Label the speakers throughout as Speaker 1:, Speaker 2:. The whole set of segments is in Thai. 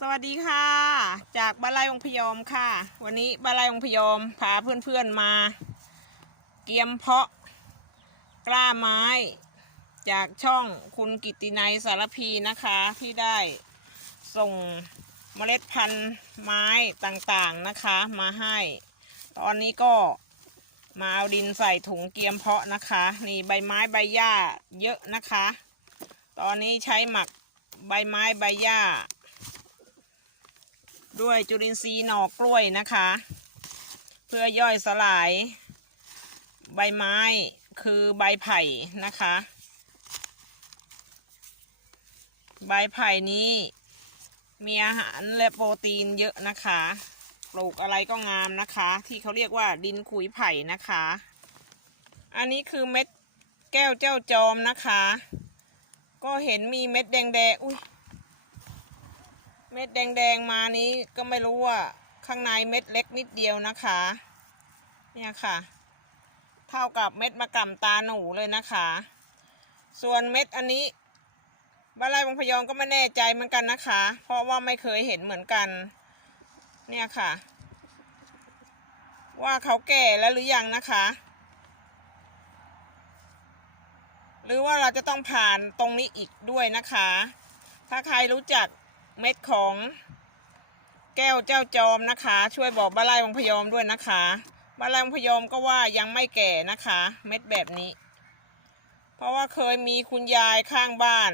Speaker 1: สวัสดีค่ะ จากบ้านไร่องพยอมค่ะ วันนี้บ้านไร่องพยอมพาเพื่อนๆมา เกียมเพาะกล้าไม้ จากช่องคุณกิตตินัยสารพีนะคะ ที่ได้ส่งเมล็ดพันธุ์ไม้ต่างๆนะคะ มาให้ ตอนนี้ก็มาเอาดินใส่ถุงเกียมเพาะนะคะ นี่ใบไม้ใบหญ้าเยอะนะคะ ตอนนี้ใช้หมักใบไม้ใบหญ้า ด้วยจุลินทรีย์หน่อกล้วยนะคะ เพื่อย่อยสลาย ใบไม้คือใบไผ่นะคะ ใบไผ่นี้มีอาหารและโปรตีนเยอะนะคะ ปลูกอะไรก็งามนะคะ ที่เขาเรียกว่าดินขุยไผ่นะคะ อันนี้คือเม็ดแก้วเจ้าจอมนะคะ ก็เห็นมีเม็ดแดงๆอุ้ย เม็ดแดงๆมานี้ก็ไม่รู้ว่าข้างในเม็ดเล็กนิดเดียวนะคะ เนี่ยค่ะ เท่ากับเม็ดมะกำตาหนูเลยนะคะ ส่วนเม็ดอันนี้บ้านไร่บงพยองก็ไม่แน่ใจเหมือนกันนะคะ เพราะว่าไม่เคยเห็นเหมือนกัน เนี่ยค่ะ ว่าเขาแก่แล้วหรือยังนะคะ หรือว่าเราจะต้องผ่านตรงนี้อีกด้วยนะคะ ถ้าใครรู้จัก เม็ดของแก้วเจ้าจอมนะคะ ช่วยบอกบ้านไร่วังพยอมด้วยนะคะบ้านไร่วังพยอมก็ว่ายังไม่แก่นะคะ เม็ดแบบนี้ เพราะว่าเคยมีคุณยายข้างบ้าน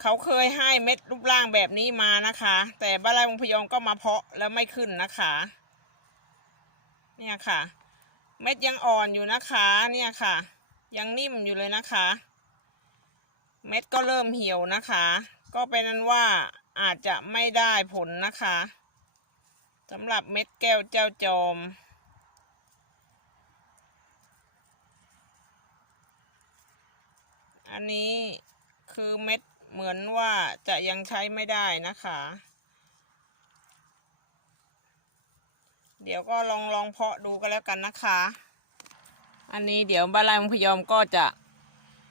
Speaker 1: เขาเคยให้เม็ดรูปร่างแบบนี้มานะคะ แต่บ้านไร่วังพยอมก็มาเพาะแล้วไม่ขึ้นนะคะ เนี่ยค่ะ เม็ดยังอ่อนอยู่นะคะ เนี่ยค่ะ ยังนิ่มอยู่เลยนะคะ เม็ดก็เริ่มเหี่ยวนะคะ ก็เป็นนั้นว่าอาจจะไม่ได้ผลนะคะสำหรับเม็ดแก้วเจ้าจอม อันนี้คือเม็ดเหมือนว่าจะยังใช้ไม่ได้นะคะ เดี๋ยวก็ลองลองเพาะดูกันแล้วกันนะคะ อันนี้เดี๋ยวบ้านไร่มพยอมก็จะ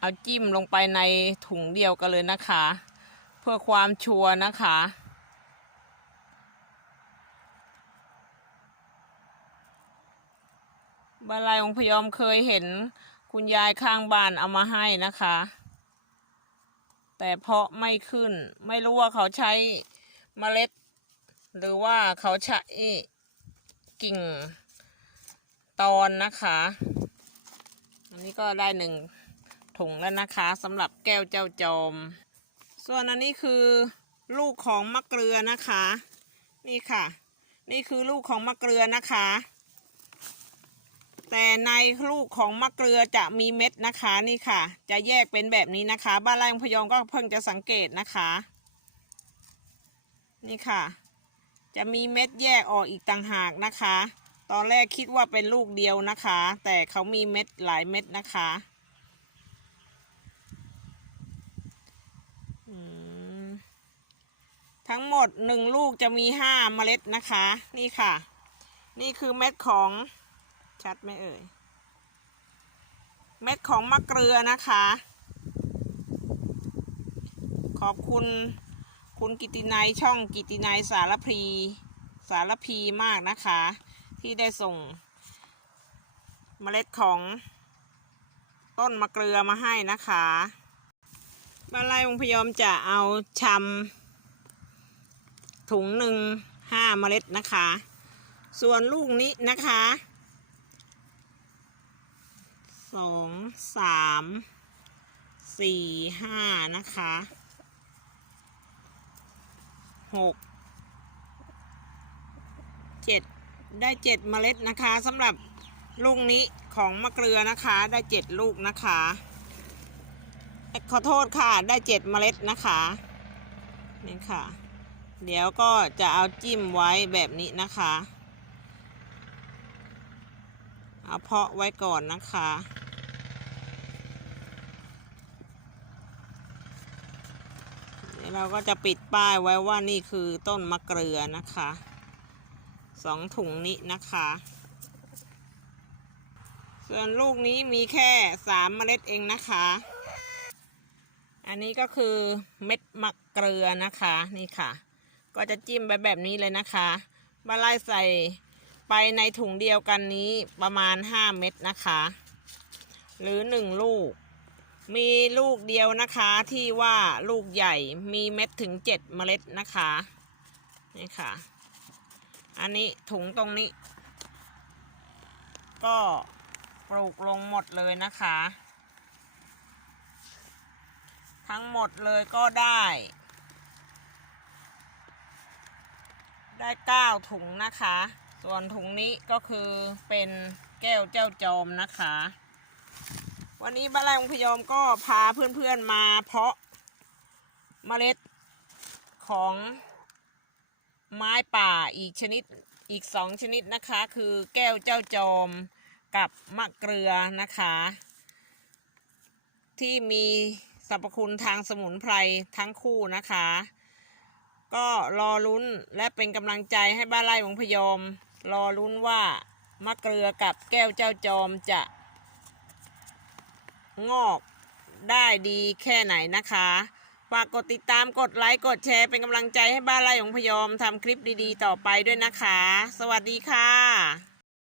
Speaker 1: เอาจิ้มลงไปในถุงเดียวกันเลยนะคะ เพื่อความชัวร์นะคะ บานไร่มงพยอมเคยเห็นคุณยายข้างบ้านเอามาให้นะคะ แต่เพาะไม่ขึ้น ไม่รู้ว่าเขาใช้เมล็ด หรือว่าเขาใช้กิ่งตอนนะคะ อันนี้ก็ได้หนึ่ง ถุงแล้วนะคะสำหรับแก้วเจ้าจอม ส่วนอันนี้คือลูกของมะเกลือนะคะ นี่ค่ะ นี่คือลูกของมะเกลือนะคะ แต่ในลูกของมะเกลือจะมีเม็ดนะคะนี่ค่ะ จะแยกเป็นแบบนี้นะคะ บ้านไร่พยองก็เพิ่งจะสังเกตนะคะ นี่ค่ะ จะมีเม็ดแยกออกอีกต่างหากนะคะ ตอนแรกคิดว่าเป็นลูกเดียวนะคะ แต่เขามีเม็ดหลายเม็ดนะคะอืม ทั้งหมดหนึ่งลูกจะมีห้าเมล็ดนะคะ นี่ค่ะ นี่คือเม็ดของชัดไหมเอ่ย เม็ดของมะเกลือนะคะ ขอบคุณคุณกิตินัยช่องกิตินัยสารพีสารพีมากนะคะ ที่ได้ส่ง เมล็ดของต้นมะเกลือมาให้นะคะบ้านไร่วงพยอมจะเอาชำ ถุงหนึ่งห้าเมล็ดนะคะ ส่วนลูกนี้นะคะสองสามสี่ห้านะคะหกเจ็ดได้เจ็ดเมล็ดนะคะสำหรับลูกนี้ของมะเกลือนะคะได้เจ็ดลูกนะคะขอโทษค่ะได้เจ็ดเมล็ดนะคะนี่ค่ะ เดี๋ยวก็จะเอาจิ้มไว้แบบนี้นะคะ เอาเพาะไว้ก่อนนะคะ เดี๋ยวเราก็จะปิดป้ายไว้ว่านี่คือต้นมะเกลือนะคะสองถุงนี้นะคะ ส่วนลูกนี้มีแค่สามเมล็ดเองนะคะ อันอันนี้ก็คือเม็ดมะเกลือนะคะนี่ค่ะ ก็จะจิ้มไปแบบนี้เลยนะคะบาไล่ใส่ไปในถุงเดียวกันนี้ประมาณ 5 เม็ดนะคะ หรือ 1 ลูก มีลูกเดียวนะคะที่ว่าลูกใหญ่มีเม็ดถึง 7 เมล็ดนะคะนี่ค่ะ อันนี้ถุงตรงนี้ ก็ปลูกลงหมดเลยนะคะ ทั้งหมดเลยก็ได้ ได้เก้าถุงนะคะ ส่วนถุงนี้ก็คือเป็นแก้วเจ้าจอมนะคะ วันนี้บ้านไร่องพยอมก็พาเพื่อนๆมาเพาะเมล็ดของไม้ป่าอีกชนิดอีกสองชนิดนะคะ คือแก้วเจ้าจอมกับมะเกลือนะคะ ที่มีสรรพคุณทางสมุนไพรทั้งคู่นะคะ ก็รอลุ้นและเป็นกำลังใจให้บ้านไร่ของพยอม รอลุ้นว่ามะเกลือกับแก้วเจ้าจอมจะ งอกได้ดีแค่ไหนนะคะฝากกดติดตามกดไลค์กดแชร์เป็นกำลังใจให้บ้านไร่ของพยอมทำคลิปดีๆ ต่อไปด้วยนะคะ สวัสดีค่ะ